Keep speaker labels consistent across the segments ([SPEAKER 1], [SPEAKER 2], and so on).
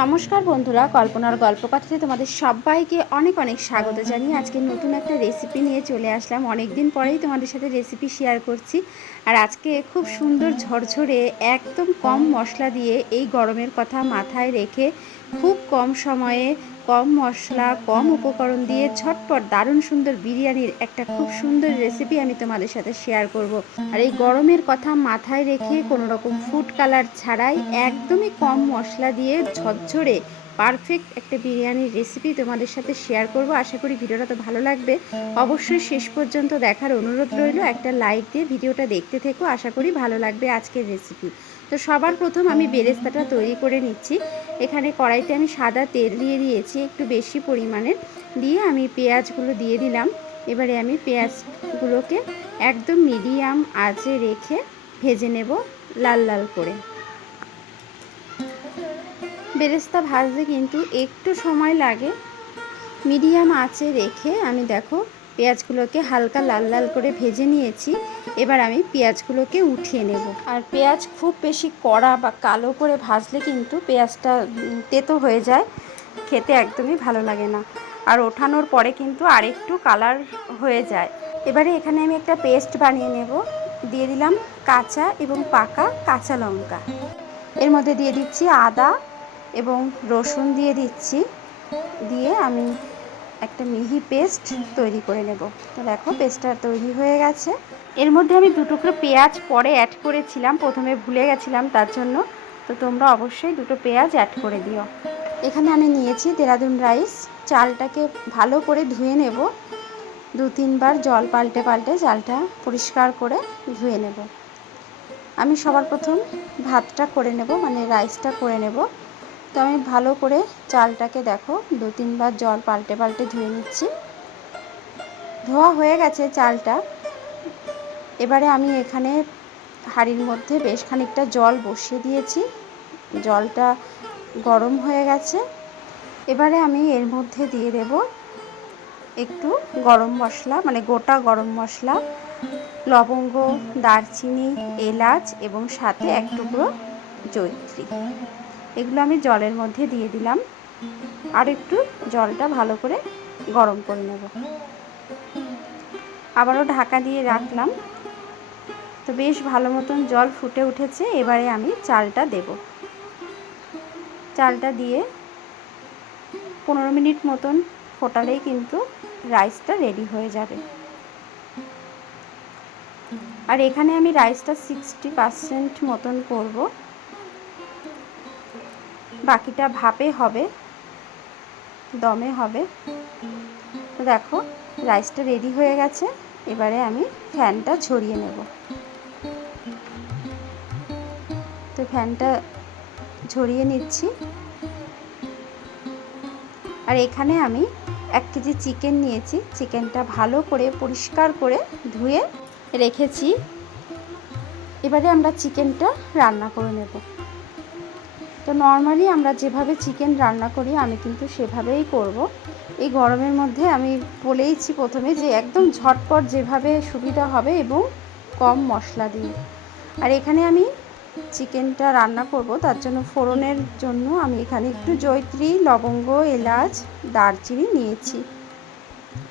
[SPEAKER 1] নমস্কার বন্ধুরা, কল্পনার গল্প কথাতে তোমাদের সবাইকে অনেক অনেক স্বাগত জানিয়ে আজকে নতুন একটা রেসিপি নিয়ে চলে আসলাম। অনেক দিন পরেই তোমাদের সাথে রেসিপি শেয়ার করছি। আর আজকে খুব সুন্দর ঝরঝরে, একদম কম মশলা দিয়ে এই গরমের কথা মাথায় রেখে খুব কম সময়ে কম মশলা, কম উপকরণ দিয়ে ঝটপট দারুণ সুন্দর বিরিয়ানির একটা খুব সুন্দর রেসিপি আমি তোমাদের সাথে শেয়ার করব। আর এই গরমের কথা মাথায় রেখে কোনো রকম ফুড কালার ছাড়াই একদমই কম মশলা দিয়ে ঝরঝরে পারফেক্ট একটা বিরিয়ানির রেসিপি তোমাদের সাথে শেয়ার করব। আশা করি ভিডিওটা তো ভালো লাগবে। অবশ্যই শেষ পর্যন্ত দেখার অনুরোধ রইল। একটা লাইক দিয়ে ভিডিওটা দেখতে থেকো। আশা করি ভালো লাগবে আজকের রেসিপি তো সবার প্রথম আমি বেরেস্তাটা তৈরি করে নিচ্ছি। এখানে কড়াইতে আমি সাদা তেল দিয়ে দিয়েছি, একটু বেশি পরিমাণের। দিয়ে আমি পেঁয়াজগুলো দিয়ে দিলাম। এবারে আমি পেঁয়াজগুলোকে একদম মিডিয়াম আঁচে রেখে ভেজে নেব লাল লাল করে। বেরেস্তা ভাজতে কিন্তু একটু সময় লাগে। মিডিয়াম আঁচে রেখে আমি দেখো পেঁয়াজগুলোকে হালকা লাল লাল করে ভেজে নিয়েছি। এবার আমি পেঁয়াজগুলোকে উঠিয়ে নেব। আর পেঁয়াজ খুব বেশি কড়া বা কালো করে ভাজলে কিন্তু পেঁয়াজটা তেতো হয়ে যায়। খেতে একদমই ভালো লাগে না। আর ওঠানোর পরে কিন্তু আরেকটু কালার হয়ে যায়। এবারে এখানে আমি একটা পেস্ট বানিয়ে নেব। দিয়ে দিলাম কাঁচা এবং পাকা কাঁচা লঙ্কা। এর মধ্যে দিয়ে দিচ্ছি আদা এবং রসুন দিয়ে দিচ্ছি। দিয়ে আমি একটা মিহি পেস্ট তৈরি করে নেব। তো দেখো পেস্টটা তৈরি হয়ে গেছে। এর মধ্যে আমি দুটো করে পেঁয়াজ পরে অ্যাড করেছিলাম। প্রথমে ভুলে গেছিলাম তার জন্য। তো তোমরা অবশ্যই দুটো পেঁয়াজ অ্যাড করে দিও। এখানে আমি নিয়েছি দেরাদুন রাইস। চালটাকে ভালো করে ধুয়ে নেব। দু তিনবার জল পাল্টে পাল্টে চালটা পরিষ্কার করে ধুয়ে নেব। আমি সবার প্রথম ভাতটা করে নেব মানে রাইসটা করে নেব। তো আমি ভালো করে চালটাকে দেখো, দু তিনবার জল পাল্টে পাল্টে ধুয়ে নিচ্ছি। ধোয়া হয়ে গেছে চালটা। এবারে আমি এখানে হাঁড়ির মধ্যে বেশ খানিকটা জল বসিয়ে দিয়েছি। জলটা গরম হয়ে গেছে। এবারে আমি এর মধ্যে দিয়ে দেব একটু গরম মশলা মানে গোটা গরম মশলা, লবঙ্গ, দারচিনি, এলাচ এবং সাথে এক টুকরো জৈত্রী এগুলো আমি জলের মধ্যে দিয়ে দিলাম। আর একটু জলটা ভালো করে গরম করে নেব। আবারও ঢাকা দিয়ে রাখলাম। তো বেশ ভালো মতন জল ফুটে উঠেছে, এবারে আমি চালটা দেব। চালটা দিয়ে পনেরো মিনিট মতন ফোটালেই কিন্তু রাইসটা রেডি হয়ে যাবে। আর এখানে আমি রাইসটা সিক্সটি পারসেন্ট মতন করব। বাকিটা ভাপে হবে, দমে হবে। দেখো রাইসটা রেডি হয়ে গেছে, এবারে আমি ফ্যানটা ছড়িয়ে নেব। তো ফ্যানটা ঝরিয়ে নিচ্ছি। আর এখানে আমি এক কেজি চিকেন নিয়েছি। চিকেনটা ভালো করে পরিষ্কার করে ধুয়ে রেখেছি। এবারে আমরা চিকেনটা রান্না করে নেব। তো নর্মালি আমরা যেভাবে চিকেন রান্না করি, আমি কিন্তু সেভাবেই করব। এই গরমের মধ্যে আমি বলেইছি প্রথমে যে একদম ঝটপট যেভাবে সুবিধা হবে এবং কম মশলা দিয়ে। আর এখানে আমি চিকেনটা রান্না করব, তার জন্য ফোড়নের জন্য আমি এখানে একটু জৈত্রী লবঙ্গ, এলাচ, দারচিনি নিয়েছি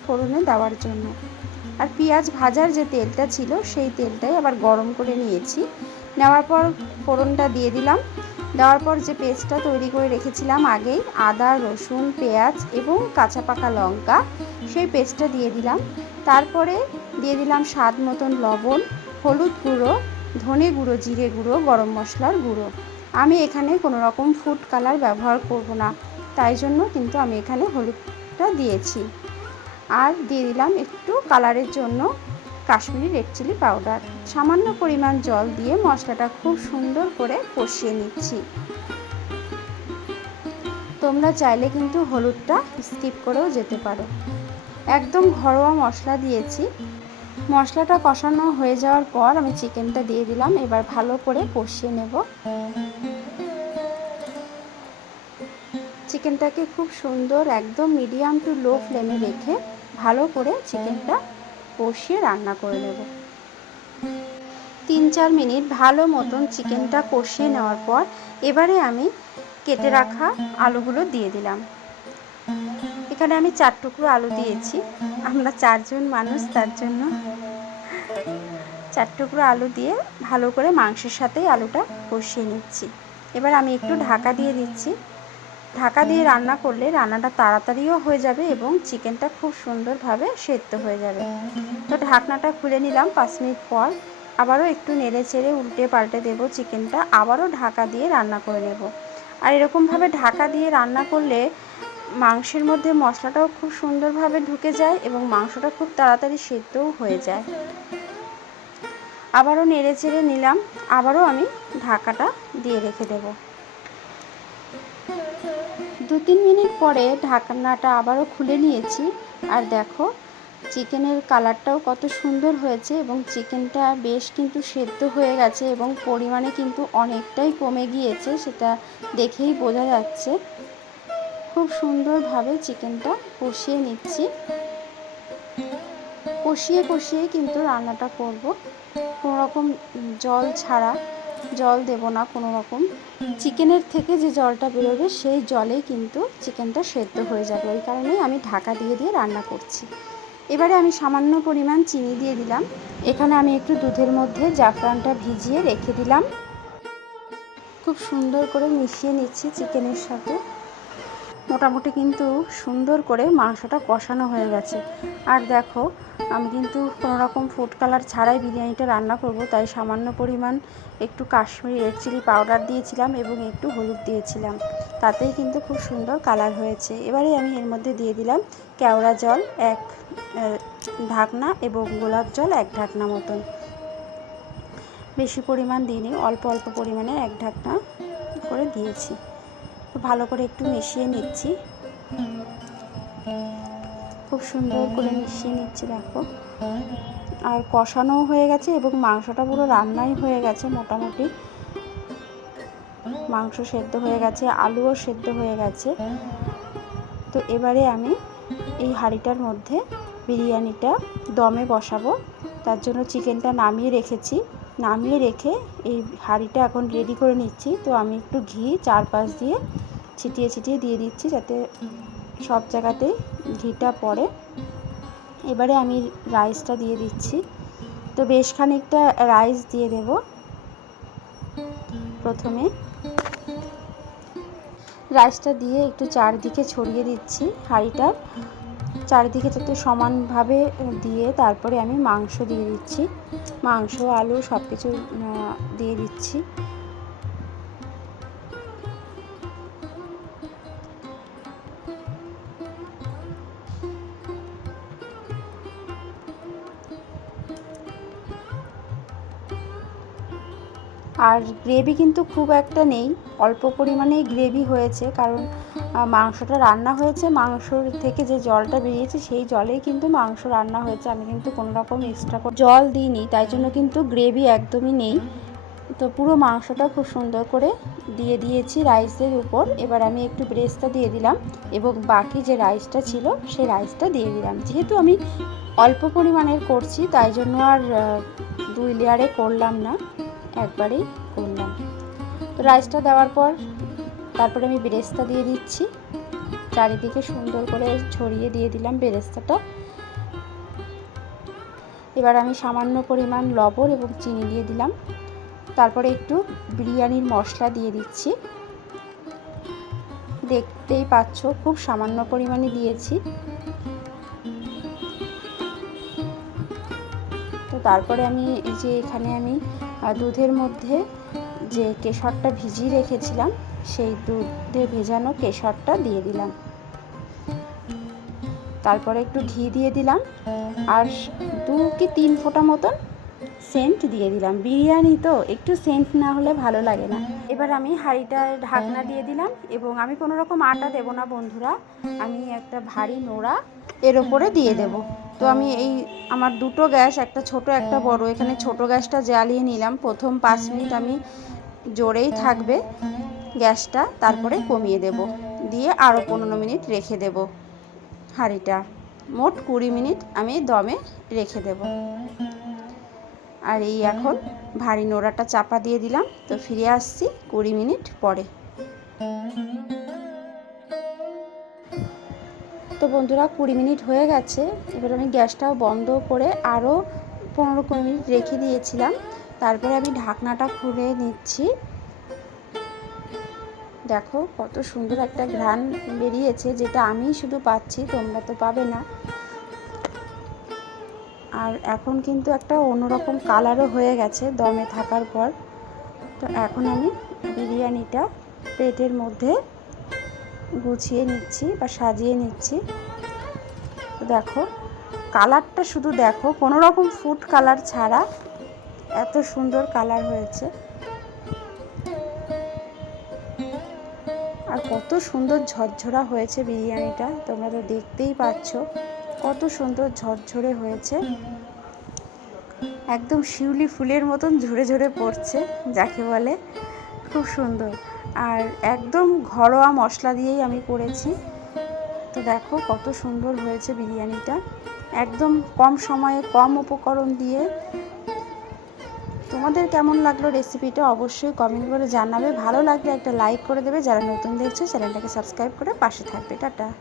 [SPEAKER 1] ফোড়নে দেওয়ার জন্য। আর পেঁয়াজ ভাজার যে তেলটা ছিল, সেই তেলটাই আবার গরম করে নিয়েছি। নেওয়ার পর ফোড়নটা দিয়ে দিলাম। দেওয়ার পর যে পেস্টটা তৈরি করে রেখেছিলাম আগেই, আদা, রসুন, পেঁয়াজ এবং কাঁচা পাকা লঙ্কা, সেই পেস্টটা দিয়ে দিলাম। তারপরে দিয়ে দিলাম স্বাদ মতন লবণ, হলুদ গুঁড়ো, ধনে গুঁড়ো, জিরে গুঁড়ো, গরম মশলার গুঁড়ো। আমি এখানে কোনো রকম ফুড কালার ব্যবহার করব না, তাই জন্য কিন্তু আমি এখানে হলুদটা দিয়েছি। আর দিয়ে দিলাম একটু কালারের জন্য কাশ্মীরি রেড চিলি পাউডার সামান্য পরিমাণ জল দিয়ে মশলাটা খুব সুন্দর করে কষিয়ে নিচ্ছি। তোমরা চাইলে কিন্তু হলুদটা স্কিপ করেও যেতে পারো। একদম ঘরোয়া মশলা দিয়েছি। মশলাটা কষানো হয়ে যাওয়ার পর আমি চিকেনটা দিয়ে দিলাম। এবার ভালো করে কষিয়ে নেব। চিকেনটাকে খুব সুন্দর একদম মিডিয়াম টু লো ফ্লেমে রেখে ভালো করে চিকেনটা কষিয়ে রান্না করে নেব। তিন চার মিনিট ভালো মতন চিকেনটা কষিয়ে নেওয়ার পর এবারে আমি কেটে রাখা আলুগুলো দিয়ে দিলাম। এখানে আমি চার টুকরো আলু দিয়েছি। আমরা চারজন মানুষ, তার জন্য চার টুকরো আলু দিয়ে ভালো করে মাংসের সাথেই আলুটা কষিয়ে নিচ্ছি। এবার আমি একটু ঢাকা দিয়ে দিচ্ছি। ঢাকা দিয়ে রান্না করলে রান্নাটা তাড়াতাড়িও হয়ে যাবে এবং চিকেনটা খুব সুন্দরভাবে সেদ্ধ হয়ে যাবে। তো ঢাকনাটা খুলে নিলাম পাঁচ মিনিট পর। আবারও একটু নেড়ে চেড়ে উল্টে পাল্টে দেবো চিকেনটা। আবারও ঢাকা দিয়ে রান্না করে নেব। আর এরকমভাবে ঢাকা দিয়ে রান্না করলে মাংসের মধ্যে মশলাটাও খুব সুন্দরভাবে ঢুকে যায় এবং মাংসটা খুব তাড়াতাড়ি সেদ্ধও হয়ে যায়। আবারও নেড়ে চেড়ে নিলাম। আবারও আমি ঢাকাটা দিয়ে রেখে দেব। দু তিন মিনিট পরে ঢাকনাটা আবারও খুলে নিয়েছি। আর দেখো, চিকেনের কালারটাও কত সুন্দর হয়েছে এবং চিকেনটা বেশ কিন্তু সেদ্ধ হয়ে গেছে এবং পরিমাণে কিন্তু অনেকটাই কমে গিয়েছে সেটা দেখেই বোঝা যাচ্ছে। খুব সুন্দরভাবে চিকেনটা কষিয়ে নিচ্ছি। কষিয়ে কষিয়ে কিন্তু রান্নাটা করব। রকম জল ছাড়া। জল দেব না কোনো রকম। চিকেনের থেকে যে জলটা বেরোবে সেই জলে কিন্তু চিকেনটা সেদ্ধ হয়ে যাবে। ওই কারণেই আমি ঢাকা দিয়ে দিয়ে রান্না করছি। এবারে আমি সামান্য পরিমাণ চিনি দিয়ে দিলাম। এখানে আমি একটু দুধের মধ্যে জাফরানটা ভিজিয়ে রেখে দিলাম। খুব সুন্দর করে মিশিয়ে নিচ্ছি চিকেনের সাথে। মোটামুটি কিন্তু সুন্দর করে মাংসটা কষানো হয়ে গেছে। আর দেখো, আমি কিন্তু কোনো রকম ফুড কালার ছাড়াই বিরিয়ানিটা রান্না করব, তাই সামান্য পরিমাণ একটু কাশ্মীরি রেড চিলি পাউডার দিয়েছিলাম এবং একটু হলুদ দিয়েছিলাম। তাতেই কিন্তু খুব সুন্দর কালার হয়েছে। এবারে আমি এর মধ্যে দিয়ে দিলাম কেওড়া জল, এক ঢাকনা এবং গোলাপ জল এক ঢাকনা মতন। বেশি পরিমাণ দিইনি, অল্প অল্প পরিমাণে এক ঢাকনা করে দিয়েছি। ভালো করে একটু মিশিয়ে নিচ্ছি। খুব সুন্দর করে মিশিয়ে নিচ্ছি, দেখো। আর কষানোও হয়ে গেছে এবং মাংসটা পুরো রান্নাই হয়ে গেছে মোটামুটি। মাংস সেদ্ধ হয়ে গেছে, আলুও সেদ্ধ হয়ে গেছে। তো এবারে আমি এই হাঁড়িটার মধ্যে বিরিয়ানিটা দমে বসাবো। তার জন্য চিকেনটা নামিয়ে রেখেছি। নামিয়ে রেখে এই হাঁড়িটা এখন রেডি করে নিচ্ছি। তো আমি একটু ঘি চারপাশ দিয়ে ছিটিয়ে ছিটিয়ে দিয়ে দিচ্ছি যাতে সব জায়গাতেই ঘিটা পড়ে। এবারে আমি রাইসটা দিয়ে দিচ্ছি। তো বেশ খানিকটা রাইস দিয়ে দেব প্রথমে। রাইসটা দিয়ে একটু চারদিকে ছড়িয়ে দিচ্ছি হাঁড়িটার চারিদিকে যাতে সমানভাবে দিয়ে তারপরে আমি মাংস দিয়ে দিচ্ছি। মাংস, আলু সব কিছু দিয়ে দিচ্ছি। আর গ্রেভি কিন্তু খুব একটা নেই। অল্প পরিমাণেই গ্রেভি হয়েছে, কারণ মাংসটা রান্না হয়েছে, মাংসর থেকে যে জলটা বেরিয়েছে, সেই জলেই কিন্তু মাংস রান্না হয়েছে। আমি কিন্তু কোনো রকম এক্সট্রা জল দিইনি, তাই জন্য কিন্তু গ্রেভি একদমই নেই। তো পুরো মাংসটা খুব সুন্দর করে দিয়ে দিয়েছি রাইসের উপর। এবার আমি একটু ব্রেস্তা দিয়ে দিলাম এবং বাকি যে রাইসটা ছিল, সেই রাইসটা দিয়ে দিলাম। যেহেতু আমি অল্প পরিমাণের করছি, তাই জন্য আর দুই লেয়ারে করলাম না। একবারেই করলাম। তো রাইসটা দেওয়ার পর তারপরে আমি বেরেস্তা দিয়ে দিচ্ছি। চারিদিকে সুন্দর করে ছড়িয়ে দিয়ে দিলাম বেরেস্তাটা। এবার আমি সামান্য পরিমাণ লবণ এবং চিনি দিয়ে দিলাম। তারপরে একটু বিরিয়ানির মশলা দিয়ে দিচ্ছি। দেখতেই পাচ্ছ, খুব সামান্য পরিমাণে দিয়েছি। তো তারপরে আমি এই যে এখানে আমি দুধের মধ্যে যে কেশরটা ভিজিয়ে রেখেছিলাম, সেই দুধে ভেজানো কেশরটা দিয়ে দিলাম। তারপরে একটু ঘি দিয়ে দিলাম আর দু কি তিন ফোঁটা মতন সেন্ট দিয়ে দিলাম। বিরিয়ানি তো একটু সেন্ট না হলে ভালো লাগে না। এবার আমি হাঁড়িটায় ঢাকনা দিয়ে দিলাম এবং আমি কোনো রকম আটা দেব না বন্ধুরা। আমি একটা ভারী নোড়া এর ওপরে দিয়ে দেব। তো আমি এই আমার দুটো গ্যাস, একটা ছোট, একটা বড়। এখানে ছোট গ্যাসটা জ্বালিয়ে নিলাম। প্রথম পাঁচ মিনিট আমি জোরেই থাকবে গ্যাসটা, তারপরে কমিয়ে দেব। দিয়ে আরও পনেরো মিনিট রেখে দেব হাঁড়িটা। মোট কুড়ি মিনিট আমি দমে রেখে দেব। আর এই এখন ভারী নোড়াটা চাপা দিয়ে দিলাম। তো ফিরে আসছি কুড়ি মিনিট পরে। তো বন্ধুরা কুড়ি মিনিট হয়ে গেছে। এবার আমি গ্যাসটাও বন্ধ করে আরও পনেরো কুড়ি মিনিট রেখে দিয়েছিলাম। তারপরে আমি ঢাকনাটা খুলে নিচ্ছি। দেখো কত সুন্দর একটা ঘ্রাণ বেরিয়েছে, যেটা আমি শুধু পাচ্ছি, তোমরা তো পাবে না। আর এখন কিন্তু একটা অন্যরকম কালারও হয়ে গেছে দমে থাকার পর। তো এখন আমি বিরিয়ানিটা প্লেটের মধ্যে গুছিয়ে নিচ্ছি বা সাজিয়ে নিচ্ছি। দেখো, কালারটা শুধু দেখো কোনো রকম ফুড কালার ছাড়া এত সুন্দর কালার হয়েছে। আর কত সুন্দর ঝরঝরা হয়েছে বিরিয়ানিটা, তোমরা তো দেখতেই পাচ্ছ। কত সুন্দর ঝরঝরে হয়েছে। একদম শিউলি ফুলের মতন ঝরে ঝরে পড়ছে, যাকে বলে খুব সুন্দর। আর একদম ঘরোয়া মশলা দিয়েই আমি করেছি। তো দেখো কত সুন্দর হয়েছে বিরিয়ানিটা। একদম কম সময়ে কম উপকরণ দিয়ে। তোমাদের কেমন লাগল রেসিপিটা অবশ্যই কমেন্ট করে জানাবে। ভালো লাগলে একটা লাইক করে দেবে। যারা নতুন দেখছ, চ্যানেলটাকে সাবস্ক্রাইব করে পাশে থাকবে। টাটা।